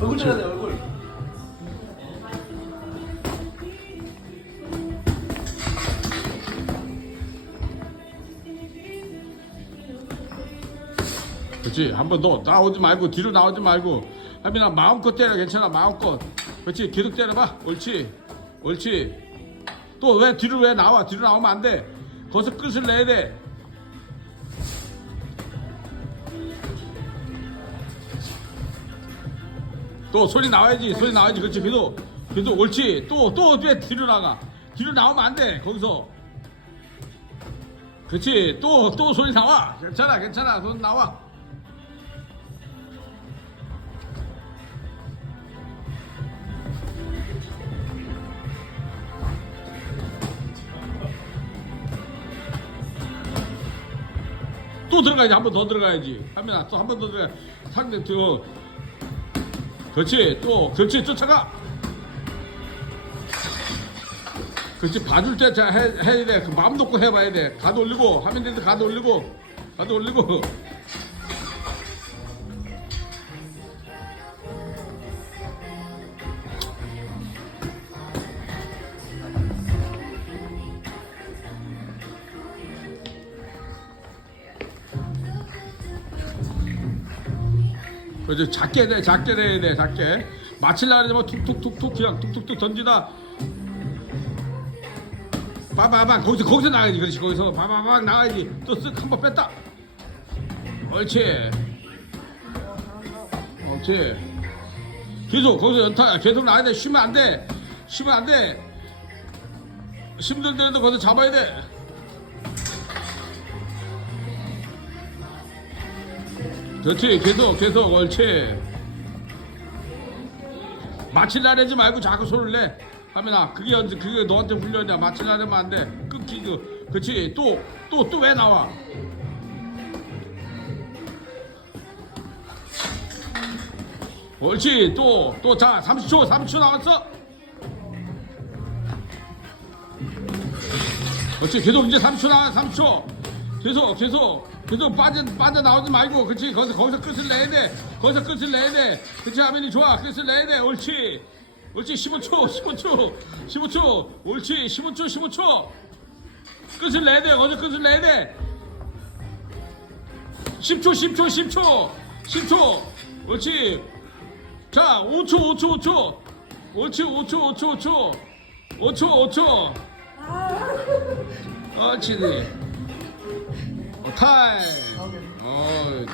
얼굴 들어야 돼 얼굴. 그렇지. 한 번 더 나오지 말고 뒤로 나오지 말고. 하민아 마음껏 때려. 괜찮아 마음껏. 그렇지? 계속 때려봐. 옳지. 옳지. 또 왜 뒤로 왜 나와? 뒤로 나오면 안돼. 거기서 끝을 내야 돼 또 소리 나와야지 소리 나와야지. 그렇지 계속 계속 옳지. 또 또 왜 뒤로 나가. 뒤로 나오면 안 돼 거기서. 그렇지. 또 또 소리 나와. 괜찮아 괜찮아. 손 나와. 또 들어가야지. 한 번 더 들어가야지. 하면 또한 번 더 들어가. 상대 또 그렇지 또 그렇지 쫓아가 그렇지 봐줄 때 자, 해, 해야 돼. 그 마음 놓고 해봐야 돼. 가도 올리고 하면 되는데 가도 올리고 가도 올리고 그렇지 작게 돼 작게 돼야 돼 작게. 맞힐라 그러면 툭툭툭툭 그냥 툭툭툭 던지다. 빠바방 거기서 거기서 나가야지. 그렇지 거기서. 빠바방 나가야지. 또 쓱 한 번 뺐다. 옳지. 옳지. 계속 거기서 연타 계속 나가야 돼. 쉬면 안돼. 쉬면 안돼. 힘들더라도 거기서 잡아야 돼 그렇지 계속 계속 옳지. 마칠라 하지 말고 자꾸 소리를 내. 하면아 그게 언제 그게 너한테 훈련이야. 마칠라 하면 안돼. 끊기 그 그렇지. 또 또 또 왜 나와? 옳지 또 또 자 30초 30초 남았어? 그렇지 계속 이제 30초 나와 30초 계속 계속 계속 빠져 빠져 나오지 말고. 그렇지? 거기서 거기서 끝을 내야 돼. 거기서 끝을 내야 돼. 그렇지? 하면이 좋아. 끝을 내야 돼. 옳지. 옳지. 15초 15초. 15초. 옳지. 15초 15초. 끝을 내야 돼. 거기서 끝을 내야 돼. 10초 10초 10초. 10초. 옳지. 자 5초 5초 5초. 옳지. 5초 5초 5초. 5초 5초. 옳지 어, 타임 어,